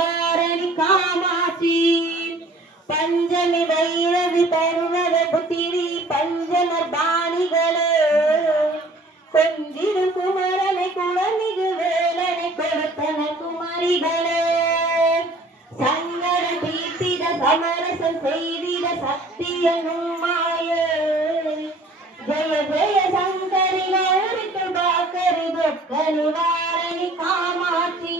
நிவாரணி காமாட்சி. பஞ்சமி வைரவி பருவத புத்திரி பஞ்சமர் பாணிகளே. கொஞ்சிரு குமரனை குழந்தைகு வேலனை கொடுத்தன குமரிகளே. சங்கர தீர்த்திட சமரசம் செய்திட சத்தியனும் நும்மாய ஜெய ஜெய சங்கரி கௌரிக்கு பாக்கரி துக்க நிவாரணி காமாட்சி.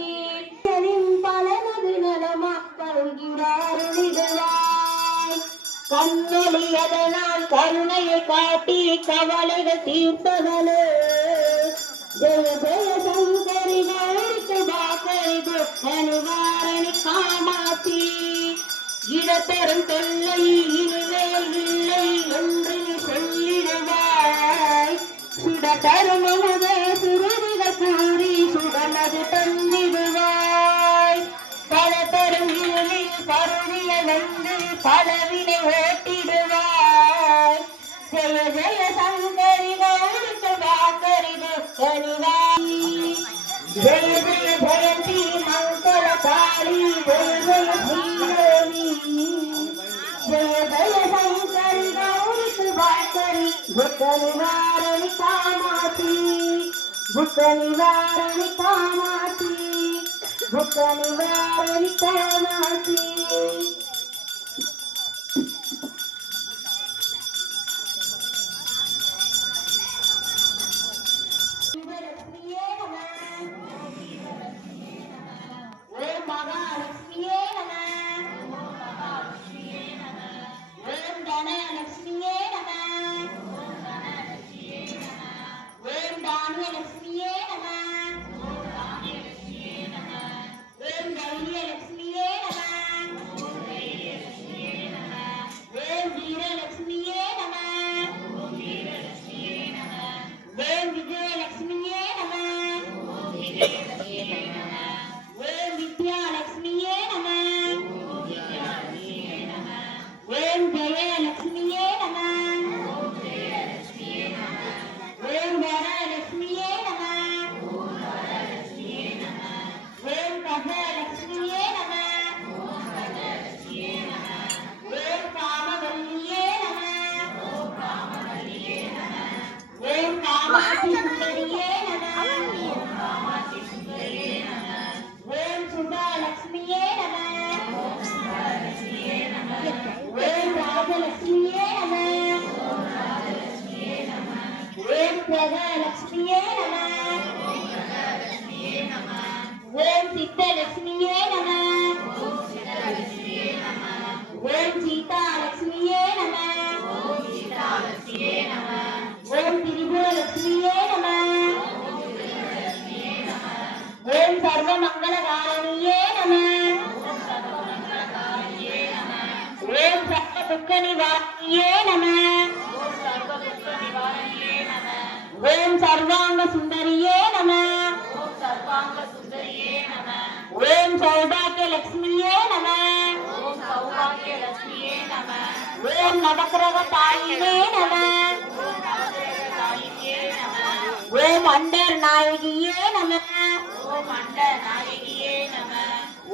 கண்ணொளி அதனால் கருணையை காட்டி கவலைகள் தீர்த்தவளே. ஜெய ஜெய சங்கரி கௌரிக்கு பாக்கரி துக்க காமாத்தி இடப்பெறும் தொல்லை இனிமேல் இல்லை என்று நீ சொல்லிடுவாய். சுட தரும் அமுதே கருவிய வந்து பலவினை ஓட்டிடுவாய். ஜெய ஜெய சங்கரி கௌரிக்கு பாக்கரி துக்க நிவாரணி ஜெய ஜெய ஜெயந்தி மங்கள காளி ஜெய ஜெய ஸ்ரீதேவி ஜெய ஜெய சங்கரி கௌரி சுபாகரி புத்த நிவாரணி காமாட்சி. புத்த நிவாரணி காமாட்சி.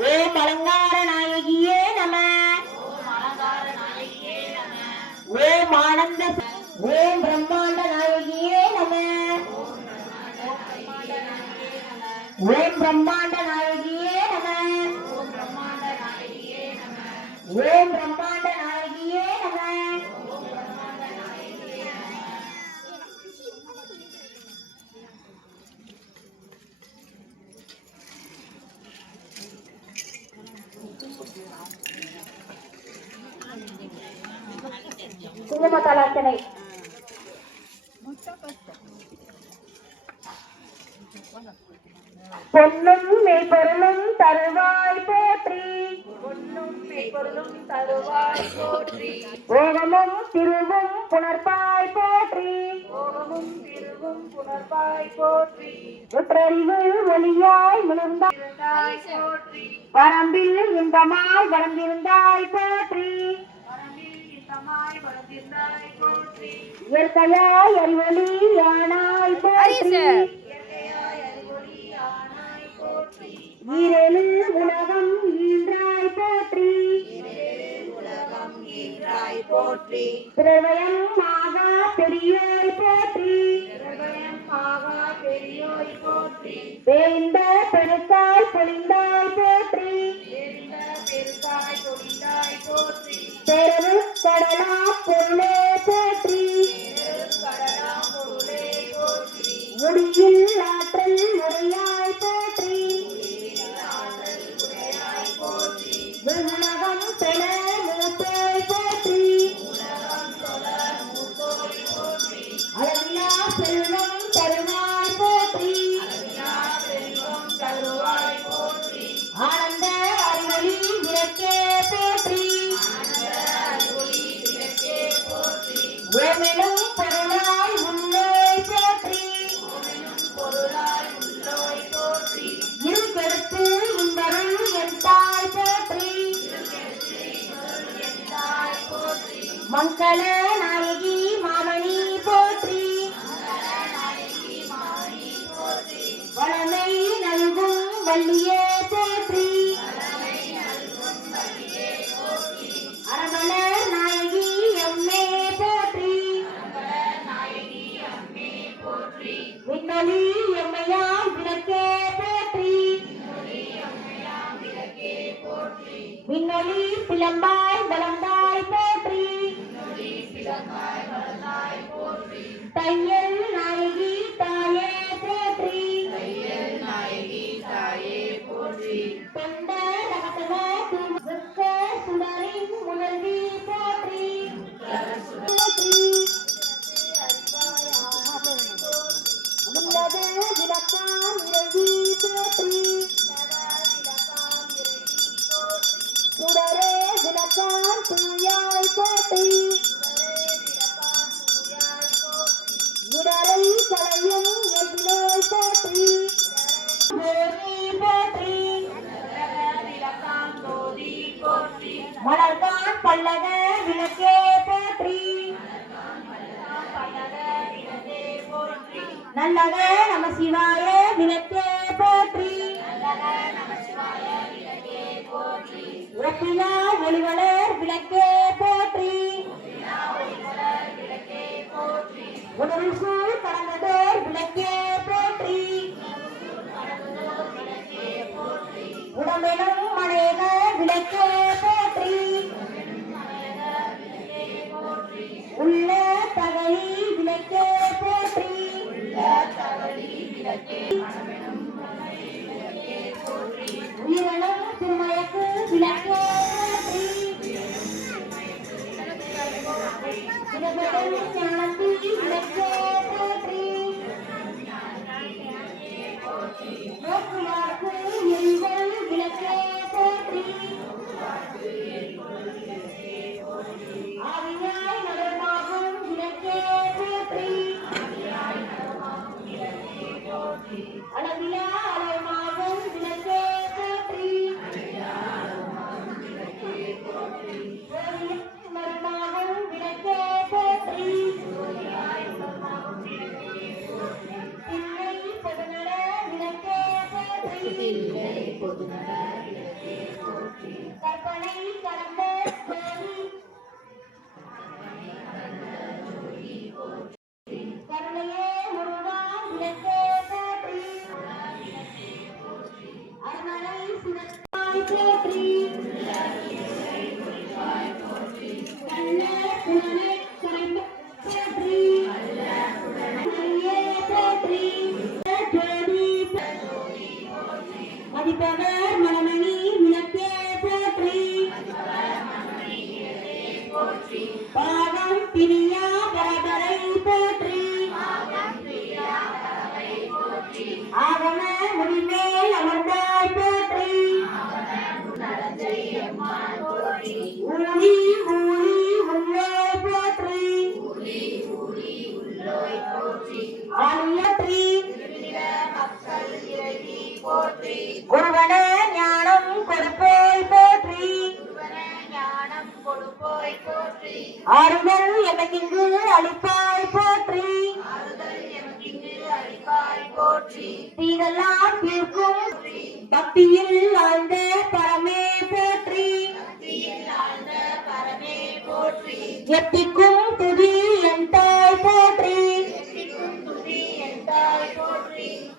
ஓம் அலங்கார நாயகியே நம. ஓம் ஆனந்த ஓம் பிரம்மாண்ட நாயகியே நம. ஓம் பிரம்மாண்ட நாயகியே நம. ஓம் பிரம்மாண்ட சொற்றறிவு ஒளியாய் விழுந்தாய் வரம்பில் இன்பமாய் வளர்ந்திருந்தாய் போற்றி. இயற்கையாய் அறிவொளி யானாய் போற்றி. ஈரேழு உலகம் ஈன்றாய் போற்றி. போற்றி. பிரபயம் மாகா பெரியோய் போற்றி. பிரபயம் மாகா பெரியோய் போற்றி. வேந்த பெருக்காய் பொழிந்தாய் போற்றி. வேந்த பெருக்காய் ஆற்றல் முறையாய் போற்றி. நல்லவே நம சிவாய விளக்கே போற்றி. ஒப்பிலா ஒளிவளர் விளக்கே போற்றி. உடல் சூழ் கடந்ததோர் விளக்கே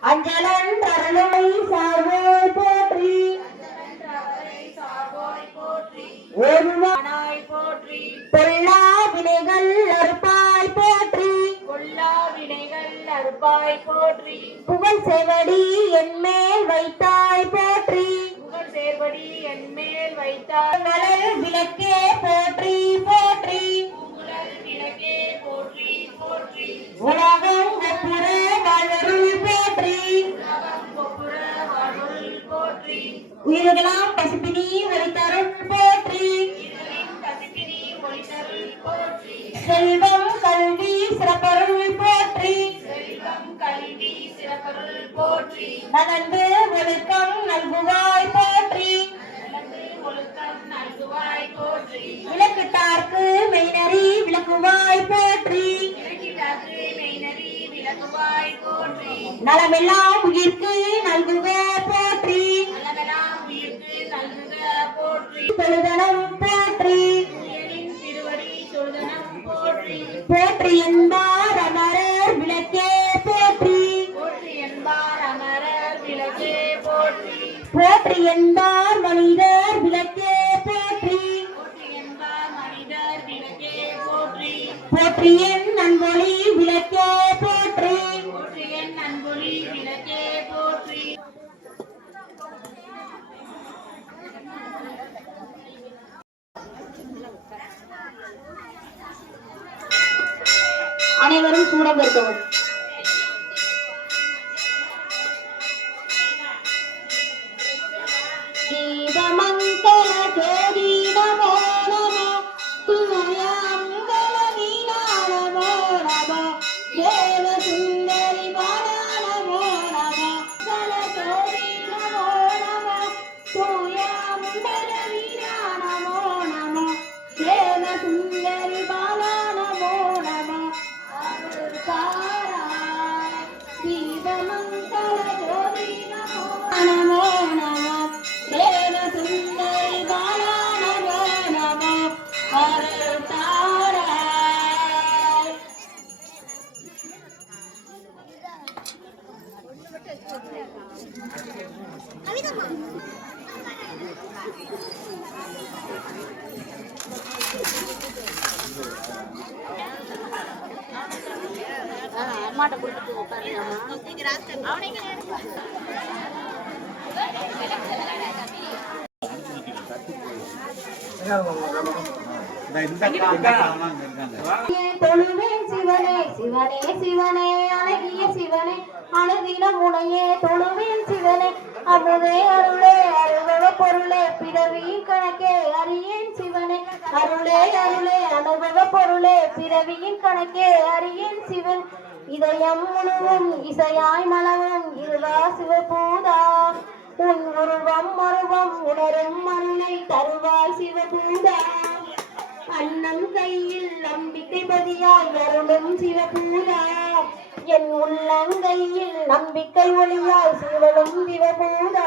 அஞ்சலன் அருளை சார்வோய் போற்றி போற்றி பொல்லா வினைகள் அறுப்பாய் போற்றி கொல்லா வினைகள் அறுப்பாய் போற்றி புகழ் செவடி என் மேல் வைத்தாய் போற்றி. புகழ் சேர்வடி என் மேல் உயிர்களாம் பசுப்பினி ஒளித்தருள் போற்றி. செல்வம் கல்வி சிறப்பருள் போற்றி. செல்வம் ஒழுக்கம் நல்குவாய் போற்றி. விளக்குட்டார்க்கு மெய்நறி விளக்குவாய் போற்றி. நலமெல்லாம் உயிர்க்கு நல்கு அனைவரும் சூடம் இருக்கவும் தொழுவேன் சிவனே சிவனே சிவனே அழகிய சிவனே அழகின முனையே தொழுவேன் சிவனே அமுதே அருளே அருளவ பொருளே பிறவி கணக்கே அறியேன் சிவனே அருளே அருளே அனுபவ பொருளே பிறவியின் கணக்கே அறியேன் சிவன் இதயம் முழுவும் இசையாய் இருவா சிவபூதா உன் உருவம் மருவம் உணரும் அருளை தருவாய் சிவபூதா அண்ணன் கையில் நம்பிக்கை பதியாய் அருளும் சிவபூலா என் உள்ளங்கையில் நம்பிக்கை ஒளியாய் சிவனும் சிவபூலா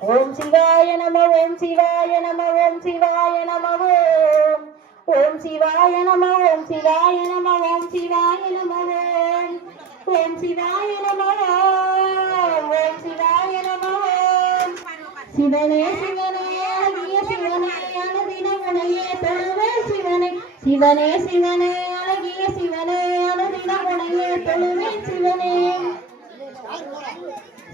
ஓம் சிவாய நம ஓம் சிவாய நம ஓம் சிவாய நம ஓம். ஓம் சிவாய நம ஓம் சிவாய நம ஓம் சிவாய நம ஓம். ஓம் சிவாய நம ஓம். ஓம் சிவாய நம ஓம். சிவனே சிவனே. சிவனையே உனையே தொழுவே சிவனே. சிவனே சிவனே அழகிய சிவனே அழகின உனையே சிவனே.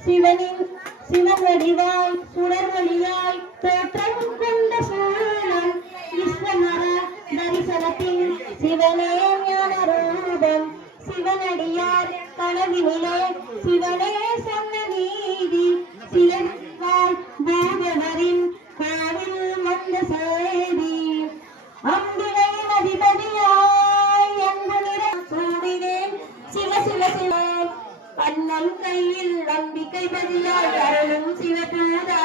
சிவனின் சிவன் வடிவாய் சுடர் வழியாய் தோற்றம் கொண்ட சூழலம் விஸ்வமர தரிசனத்தில் சிவனே ஞான ரூபம் சிவனடியார் கனவினிலே சிவனே சொன்ன நம் கையில் நம்பிக்கை பதியாய் அருளும் சிவபூதா.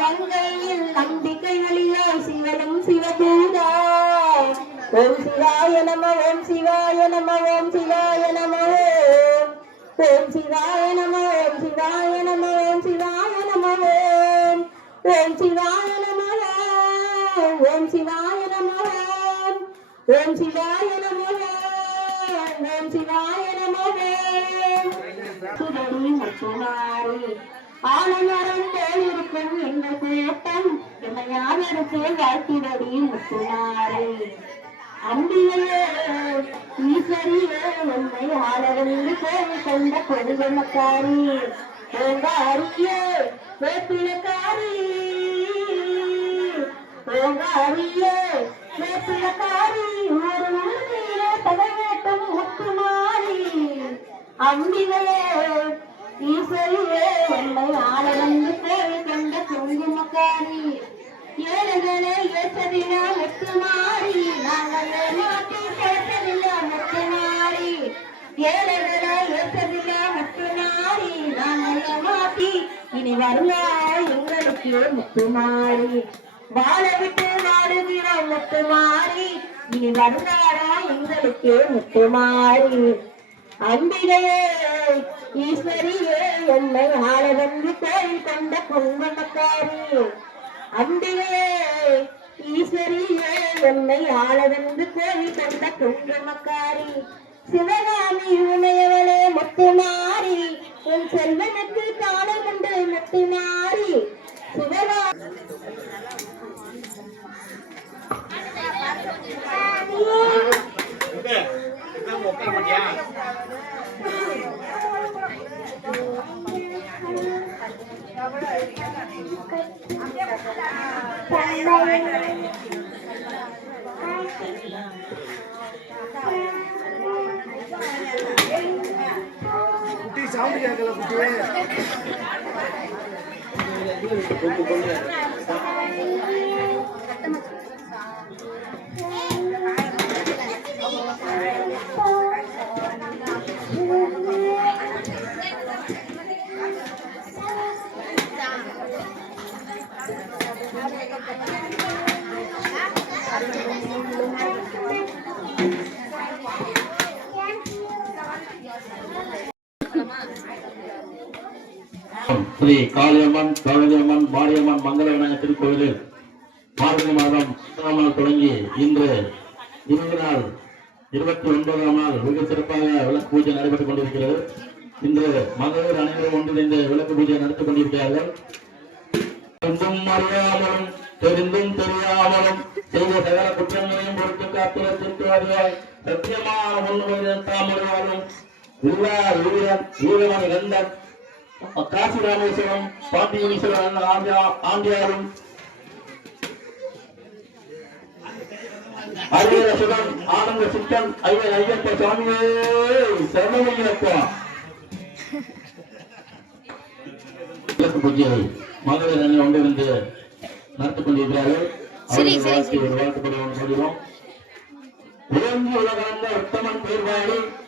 நம் கையில் நம்பிக்கை வழியாய் சிவனும் சிவபூதா. ஓம் சிவாய நம ஓம் சிவாய நம ஓம் சிவாய நம. ஓம் ஓம் சிவாய நம ஓம் சிவாய நம ஓம் சிவாய நம. ஓம் ஓம் சிவாய நம. ஓம் ஓம் சிவாய நம. ஓம் ஓம் சிவாய நம. ஓம் சிவாய நம சுடரி முத்துமாரி ஆலமரம் போல் எங்கள் கூட்டம். எமையானருக்கு வாழ்த்திடடி முத்துமாரி அன்பிலே ஈஸ்வரியே உன்னை ஆளவந்து கோவி கொண்ட பொதுவமக்காரி ஓங்காரியே வேப்பிலக்காரி ஓங்காரியே வேப்பிலக்காரி ஒரு அம்பிகையே ஈஸ்வரியே உன்னை ஆளவந்து கோவி கொண்ட குங்குமக்காரி ஏழைகளே ஏற்றதில்ல முத்துமாரி நாங்கள் ஏமாற்றி பேசவில்ல முத்துமாரி ஏழைகளே ஏற்றதில்ல முத்துமாரி நாங்கள் ஏமாற்றி இனி வருவாய் எங்களுக்கு முத்துமாரி வாழ விட்டு நாடுகிறோம் முத்து மாறி இனி வருவாரா எங்களுக்கு முத்துமாரி அம்பிகையே ஈஸ்வரியே என்னை ஆள வந்து கோயில் கொண்ட குங்குமக்காரி அம்பிகையே ஈஸ்வரியே என்னை ஆள வந்து கோயில் கொண்ட குங்குமக்காரி சிவகாமி 三二一 ஸ்ரீ காளியம்மன் கவலியம்மன் மாரியம்மன் மங்கள விநாயகர் திருக்கோயிலில் மார்கழி மாதம் நாள் தொடங்கி இன்று இருபது நாள் இருபத்தி ஒன்பதாம் நாள் வெகு சிறப்பாக விளக்கு பூஜை நடைபெற்றுக் கொண்டிருக்கிறது. இன்று மகளிர் அனைவரும் ஒன்றிணைந்து விளக்கு பூஜை நடத்திக் கொண்டிருக்கிறார்கள். தெரிந்தும் அறியாமலும் தெரிந்தும் தெரியாமலும் செய்த சகல குற்றங்களையும் பொறுத்து காத்துள்ள திருத்துவாரியாய் சத்தியமான முன்னுரை தாமரையாலும் உள்ளார் வீரன் வீரமணி கந்தன் காசி ராமேஸ்வரம் பாண்டியீஸ்வரன் ஆண்டியா- ஆண்டியாரும் அரியர சுடன் ஆனந்த சித்தன் ஐயன் ஐயப்ப சுவாமியே சரணமையப்பா விளக்கு பூஜையை மகளிர் அணி ஒன்றிருந்து நடத்திக் கொண்டிருக்கிறார்கள். வாழ்த்துக்களை சொல்கிறோம்.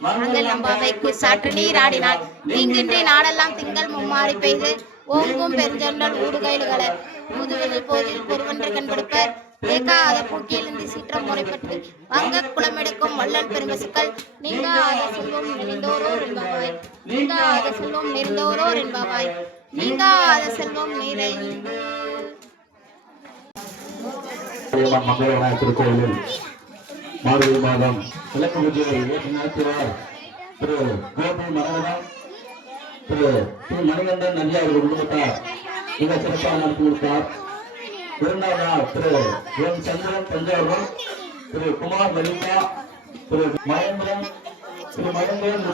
மங்கள் நம்பாவைக்கு சாற்று நீர் ஆடினாள் நீங்கின்றி நாடெல்லாம் திங்கள் மும்மாறி பெய்து. ஓங்கும் பெருஞ்சொன்னல் ஊடுகைலுகள முதுவெளில் போதில் பொறுவென்று கண்படுப்பர் தேக்காத பூக்கியிலிருந்து சீற்றம் முறைப்பட்டு வங்க குளமெடுக்கும் வள்ளல் பெருமசுக்கள் நீங்காத செல்வம் நிறைந்தோரோர் என்பவாய். நீங்காத செல்வம் நிறைந்தோரோர் என்பவாய். நீங்காத செல்வம் பெரியம்மாள் மங்கள திருக்கோயிலில் மார்கழி மாதம் விளக்கு பூஜையை ஏற்று நடத்துகிறார் திரு கோபி மரகதம் திரு டி மணிகண்டன் அவர்கள் குடும்பத்தார். மிக சிறப்பாக நடத்தி கொடுத்தார். இரண்டாம் நாள் திரு எம் சந்திரன் தஞ்சாவூர் திரு குமார் லலிதா திரு மகேந்திரன் திரு மகேந்திரன்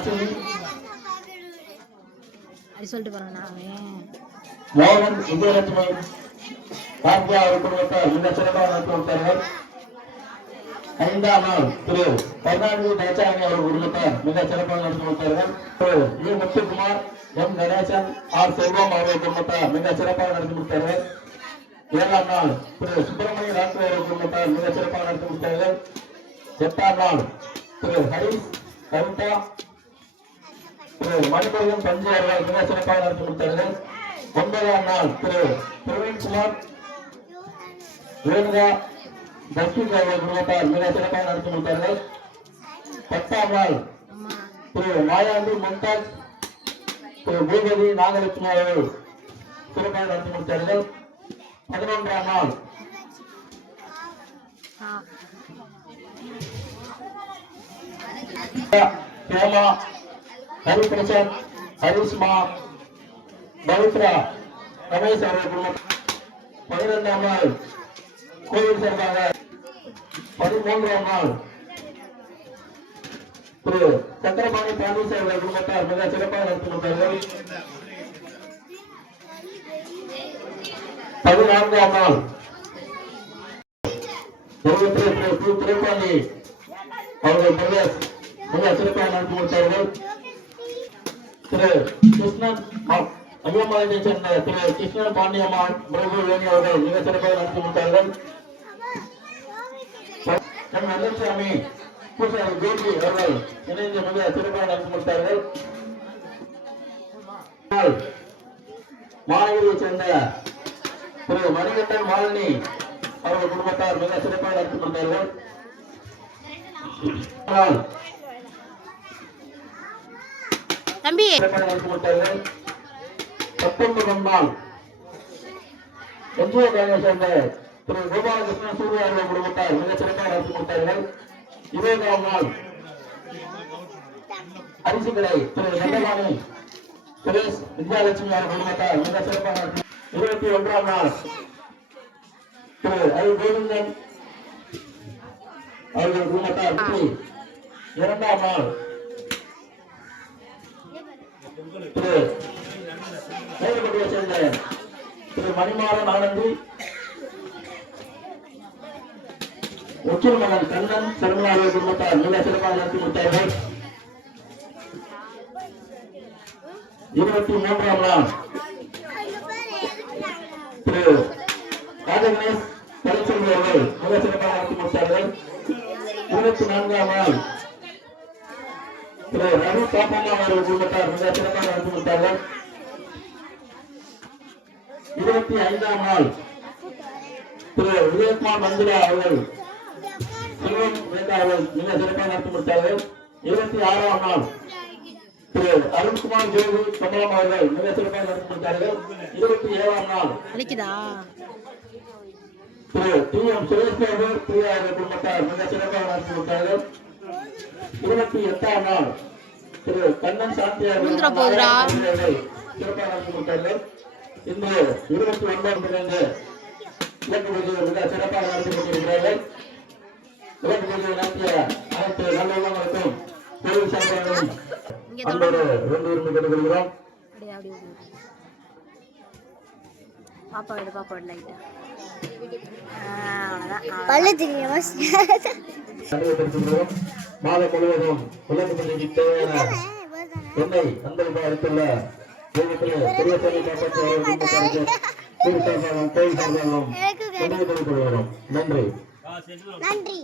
போறேன் மோகன் விஜயலட்சுமி கார்த்தியா அவர் குடும்பத்தார். மிக சிறப்பாக நடத்தி கொடுத்தார்கள். ஐந்தாம் நாள் திரு கருணாநிதி நேச்சாரணி அவர்கள் குடும்பத்தார் மிக சிறப்பாக நடந்து கொடுத்தார்கள் Thiru U Muthukumar M. Ganesan R. Selvam அவர்கள் குடும்பத்தை மிக சிறப்பாக நடந்து கொடுத்தார்கள் ஏழாம் நாள் திரு சுப்பிரமணிய ராத்திரி அவர்கள் குடும்பத்தை மிக சிறப்பாக நடந்து கொடுத்தார்கள் எட்டாம் நாள் திரு ஹரிஷ் கவிதா திரு மணிமுருகன் பஞ்சு அவர்கள் மிக சிறப்பாக நடந்து கொடுத்தார்கள் ஒன்பதாம் நாள் திரு பிரவீன்குமார் வேணுகா தர்ஷிக் அவர்கள் குடும்பத்தார் மிக சிறப்பாக நடத்தி முடித்தார்கள் பத்தாம் நாள் திரு மாயாண்டி மும்தாஜ் திரு பூபதி நாகலட்சுமி அவர்கள் சிறப்பாக நடத்தி முடித்தார்கள் பதினொன்றாம் நாள் ஹேமா ஹரிபிரசாத் ஹரிஸ்மா பவித்ரா ரமேஷ் அவர்கள் குடும்பம் பதினொன்றாம் நாள் கோயில் சார்பாக பதிமூன்றாம் நாள் திரு சக்கரபாணி பழனிசாமி அவர்கள் குடும்பத்தார் மிக சிறப்பாக நடத்தி வந்தார்கள் பதினான்காம் நாள் திரு அவர்கள் மிக சிறப்பாக நடத்தி திரு கிருஷ்ணன் சேர்ந்த திரு கிருஷ்ணன் பாண்டியம்மாள் பிரபு வேணி அவர்கள் மிக சிறப்பாக நடத்தி கொடுத்தார்கள் எம் நல்லசாமி பூசாரி கோபி அவர்கள் இணைந்து மிக சிறப்பாக நடத்தி முடித்தார்கள். மாநகரியைச் சேர்ந்த திரு மணிகண்டன் மாலினி அவர்கள் குடும்பத்தார் மிக சிறப்பாக நடத்தி ஆனால் தம்பி. பத்தொன்பதாம் நாள் என்ஜிஓ காலையை சேர்ந்த திரு கோபாலகிருஷ்ணன் சூர்யா குடும்பத்தார் மிகச் சிறப்பாக நடத்தி கொடுத்தார்கள். இதே நாள் அரிசி கடை திரு நந்தமாணி சுரேஷ் வித்யாலட்சுமி அவர் குடும்பத்தார் மிக சிறப்பாக இருபத்தி ஒன்றாம் நாள் திரு ஐ கோவிந்தன் அவர்கள் குடும்பத்தார் இரண்டாம் நாள் திரு மேல்கொடியை சேர்ந்த திரு மணிமாறன் ஆனந்தி உச்சில் மகன் கண்ணன் சிறுமலாளர் குடும்பத்தார் மிக சிறப்பாக நடத்தி முடித்தார்கள் இருபத்தி மூன்றாம் நாள். திரு ராஜகணேஷ் கலைச்செல்வி அவர்கள் மிக சிறப்பாக நடத்தி முடித்தார்கள் இருபத்தி நான்காம் நாள். திரு ரவி பாப்பம்மா அவர்கள் குடும்பத்தார் மிக சிறப்பாக நடத்தி முடித்தார்கள் இருபத்தி ஐந்தாம் நாள். திரு விஜயகுமார் மந்திரா அவர்கள் செல்வம் வேந்தா மிக சிறப்பாக நடத்தி முடித்தார்கள் இருபத்தி ஆறாம் நாள் திரு அருண்குமார் ஜோதி கமலம் அவர்கள் மிக சிறப்பாக நடத்தி முடித்தார்கள் இருபத்தி ஏழாம் நாள் திரு டி எம் சுரேஷ் பிரியா அவர்கள் குடும்பத்தார் மிக சிறப்பாக நடத்தி முடித்தார்கள் இருபத்தி எட்டாம் நாள் திரு கண்ணன் சாந்தி அவர்கள் சிறப்பாக நடத்தி முடித்தார்கள் இன்று இருபத்தி ஒன்பதாம் மிக சிறப்பாக நடத்தி கொண்டிருக்கிறார்கள். பூஜை நடத்திய அனைத்து நல்லவர்களுக்கும் கோவில் சார்பாகவும் அன்போடு வேண்டு விரும்பி கேட்டுக்கொள்கிறோம் அப்படியே அப்படியே. விடு. பாப்பா விடு பாப்பா விடு லைட்டா நடைபெற்றிருக்கிறோம் மாதம் முழுவதும் உலக பள்ளிக்கு தேவையான எண்ணெய் அன்பளிப்பாக அளித்துள்ள தெய்வத்திலே பெரியசாமி காப்பாற்றி அவர்கள் குடும்பத்தாருக்கு கோயில் சார்பாகவும் கோயில் சார்பாகவும் நன்றி தெரிவித்துக் கொள்கிறோம் நன்றி. நன்றி.